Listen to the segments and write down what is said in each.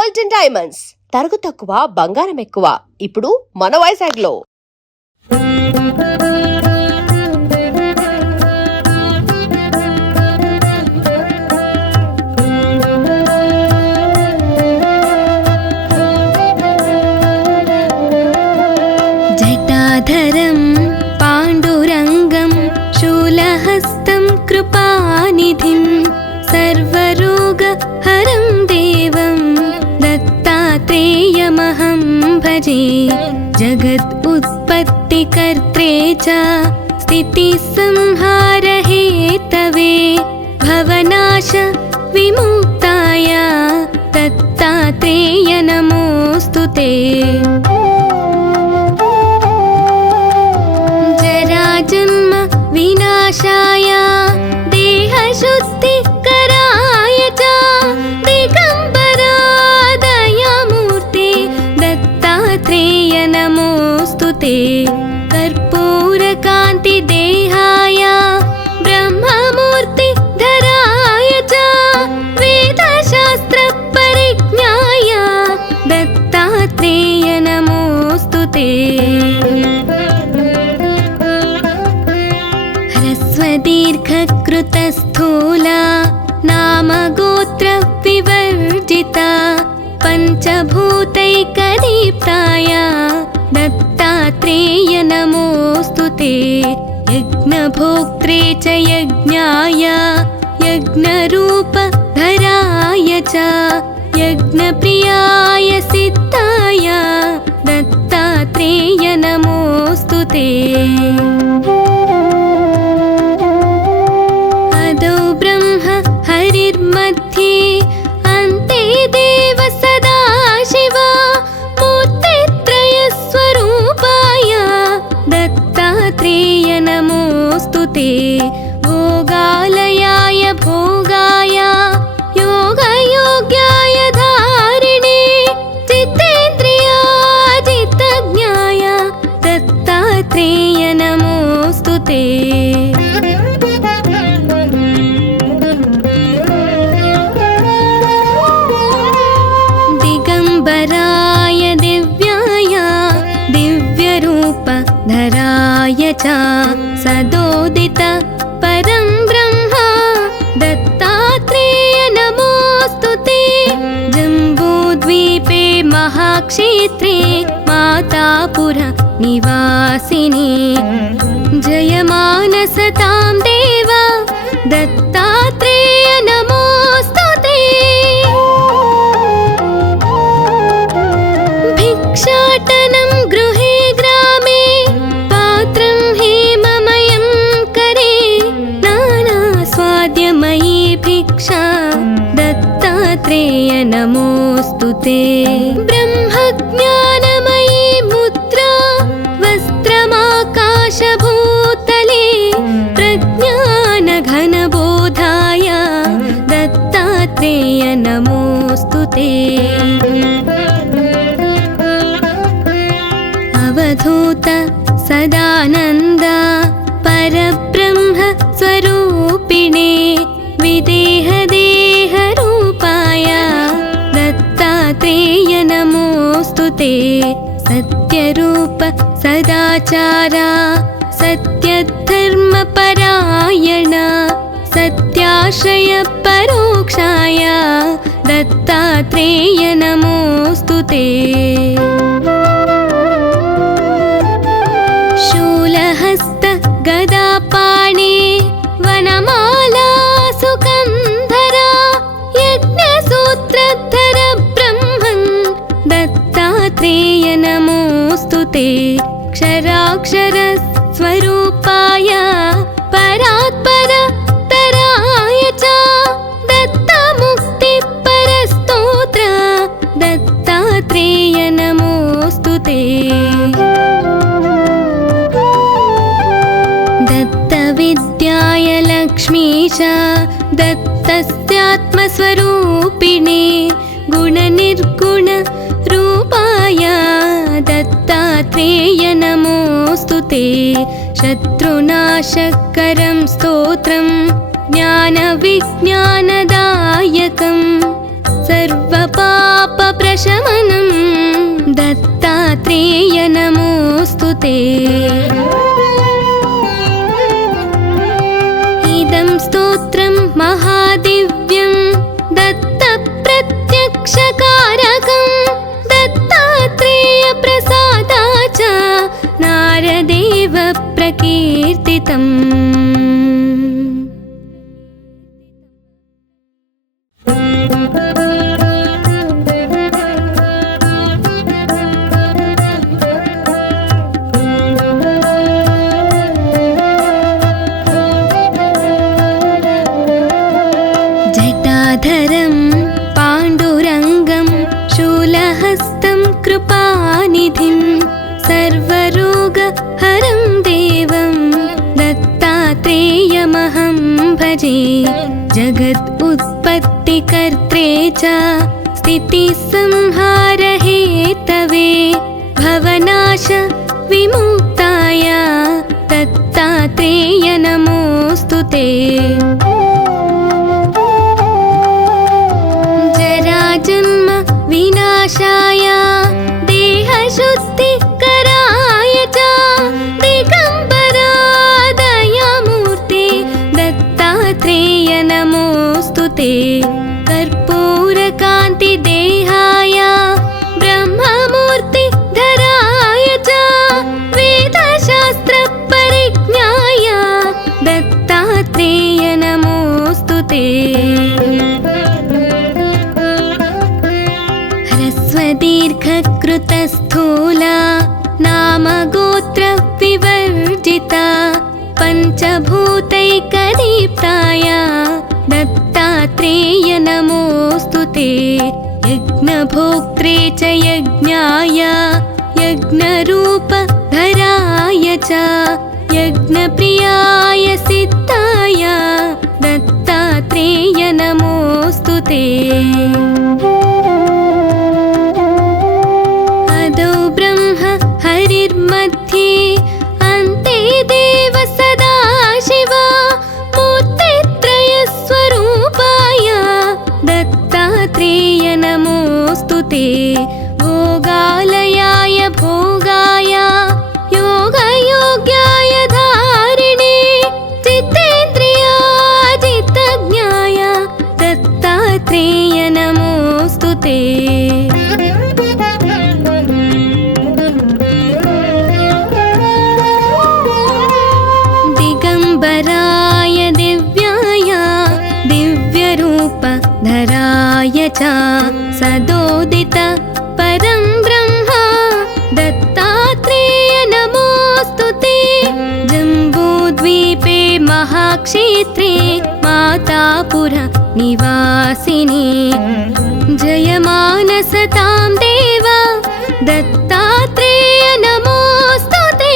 Golden diamonds, తరుగు తక్కువ బంగారం ఎక్కువ. ఇప్పుడు మన వైజాగ్లో. జటాధరం పాండురంగం శూలహస్తం కృపానిధిం సర్వరోగహరం దేవం దత్తాత్రేయమహం భజే. జగద్ ఉత్పత్తికర్త్రే చ స్థితిసంహారహేతవే భవనాశ విముక్తాయ దత్తాత్రేయ నమోస్తుతే. జరాజన్మ వినాశాయ దేహశుద్ధికరాయ చ దిగంబరా దయామూర్తే దత్తాత్రేయ నమోస్తుతే. కర్పూరకాంతి దేహాయ బ్రహ్మమూర్తి ధరాయ చ వేదశాస్త్ర పరిజ్ఞాయ దత్తాత్రేయ నమోస్తుతే. హ్రస్వదీర్ఘకృతస్థూలా నామగోత్ర వివర్జితా పంచభూతైకదీప్తాయ దత్తాత్రేయ నమోస్తుతే. యజ్ఞభోక్త్రే చ యజ్ఞాయ యజ్ఞరూపధరాయ చ యజ్ఞప్రియాయ సిద్ధాయ దత్తాత్రేయ నమోస్తుతే. అదో బ్రహ్మ హరిర్मध्ये अन्ते देव सदाशिव मूर्तित्रयस्वरूपाय दत्तात्रेय नमोस्तुते. भोगालयाय भोगाय योगयोग्याय धारिणे चित्तेन्द्रियाजितज्ञाय दत्तात्रेय नमोस्तुते. दिगंबराय दिव्याय दिव्यरूपधराय च सदोदित परं ब्रह्म दत्तात्रेय नमोस्तुते. जम्बूद्वीपे महाक्षेत्रे मातापुर निवासिने जयमानसतां देव दत्तात्रेय नमोस्तुते. भिक्षाटनं गृहे ग्रामे पात्रं हेममयं करे नानास्वाद्यमयी भिक्षा दत्तात्रेय नमोस्तुते. ब्रह्मज्ञानमयी मुद्रा वस्त्रमाकाशभूतले प्रज्ञानघनबोधाय दत्तात्रेय नमोस्तुते. अवधूत सदानन्द परब्रह्म स्वरूपिणे विदेहदेहरूपाय दत्तात्रेय नमोस्तुते. सत्यरूप सदाचार सत्यधर्मपरायण सत्याश्रय परोक्षाय दत्तात्रेय नमोस्तुते. शूलहस्त गदापाणे वनमाला सुकन्धरा यज्ञसूत्रधर ब्रह्मन् दत्तात्रेय नमोस्तुते. क्षराक्षर स्वरूपाय परात्पर तराय च दत्तमुक्तिपरस्तोत्र दत्तात्रेय नमोस्तुते. दत्तविद्याय लक्ष्मीश दत्तस्यात्मस्वरूपिणे गुणनिर्गुण रूपाय दत्तात्रेय नमोस्तुते. शत्रुनाशकरं स्तोत्रं ज्ञानविज्ञानदायकं सर्वपाप ते इदं स्तोत्रं महादिव्यं दत्तप्रत्यक्षकारकं दत्तात्रेयप्रसादाच नारदेव प्रकीर्तितम् जटाधरं पाण्डुरङ्गं शूलहस्तं कृपानिधिं सर्वरोगहरं देवं दत्तात्रेयमहं भजे जगत् उत्पत्तिकर्त्रे च स्थितिसंहारहेतवे भवनाश विमुक्ताय दत्तात्रेय नमोऽस्तु ते जन्म विनाशाय देहशुद्धिकराय च दिगम्बरा दयामूर्ते दत्तात्रेय नमोऽस्तु ते कर्पूरकान्तिदेहाय ब्रह्ममूर्तिधराय च वेदशास्त्रपरिज्ञाय दत्तात्रेय नमोऽस्तु ते दीर्घकृतस्थूला नामगोत्रविवर्जिता पञ्चभूतैकदीप्ताय दत्तात्रेय नमोऽस्तु ते यज्ञभोक्त्रे च यज्ञाय यज्ञरूपधराय च यज्ञप्रियाय सिद्धाय दत्तात्रेय नमोऽस्तु ते हरिर्मध्ये अन्ते देव सदाशिव मूर्तित्रयस्वरूपाय दत्तात्रेय नमोऽस्तु ते भोगालयाय भोगाय योगयोग्याय धारिणे जितेन्द्रियाजितज्ञाय दत्तात्रेय नमोऽस्तु ते दिगम्बराय दिव्याय दिव्यरूपधराय च सदोदित परं ब्रह्म दत्तात्रेय नमोऽस्तु ते जम्बूद्वीपे महाक्षेत्रे मातापुर निवासिने जयमानसतां देव दत्तात्रेय नमोऽस्तु ते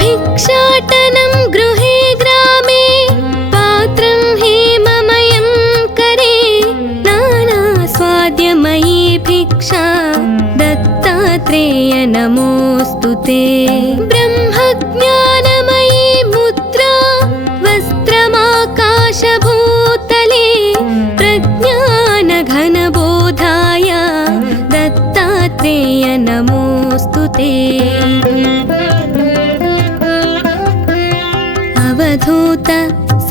भिक्षाटनं गृहे ग्रामे पात्रं हेममयं करे नानास्वाद्यमयी भिक्षा दत्तात्रेय नमोऽस्तु ते ब्रह्मज्ञानमयी मुद्रा वस्त्रमाकाशभूतले प्रज्ञानघनबोधाय दत्तात्रेय नमोऽस्तु ते अवधूत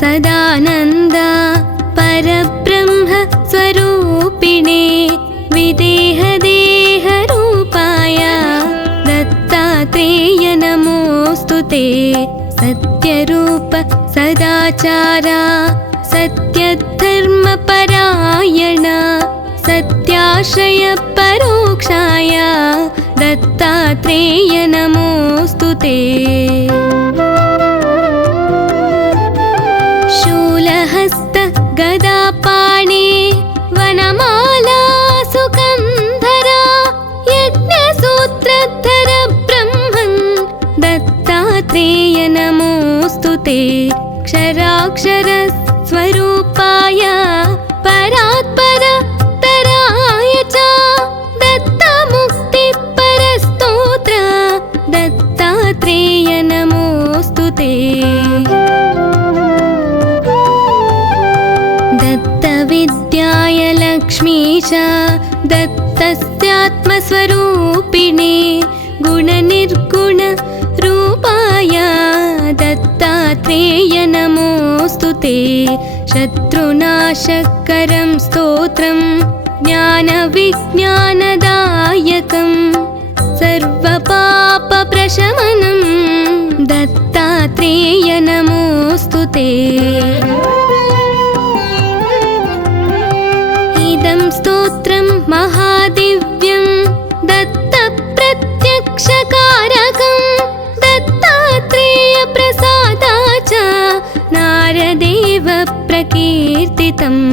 सदानन्द परब्रह्म स्वरूपिणे विदेहदेहरूपाय दत्तात्रेय नमोऽस्तु ते सत्यरूप सदाचार सत्यधर्मपरायण सत्याश्रय परोक्षाय दत्तात्रेय नमोऽस्तु ते शूलहस्त गदापाणे वनमाला सुगन्धरा यज्ञसूत्रधर ब्रह्मन् दत्तात्रेय नमोऽस्तु ते क्षराक्षर स्वरूपाय परात्पर तराय च दत्तमुक्तिपरस्तोत्र दत्तात्रेय नमोऽस्तु ते दत्तविद्याय लक्ष्मीश दत्त तस्यात्मस्वरूपिणे गुणनिर्गुण रूपाय दत्तात्रेय नमोऽस्तु ते। शत्रुनाशकरं स्तोत्रं ज्ञानविज्ञानदायकं सर्वपापप्रशमनं दत्तात्रेय नमोऽस्तु ते। इदं स्तोत्रं महादिव्यं दत्तप्रत्यक्षकारकं दत्तात्रेयप्रसादाच्च नारदेव प्रकीर्तितम्।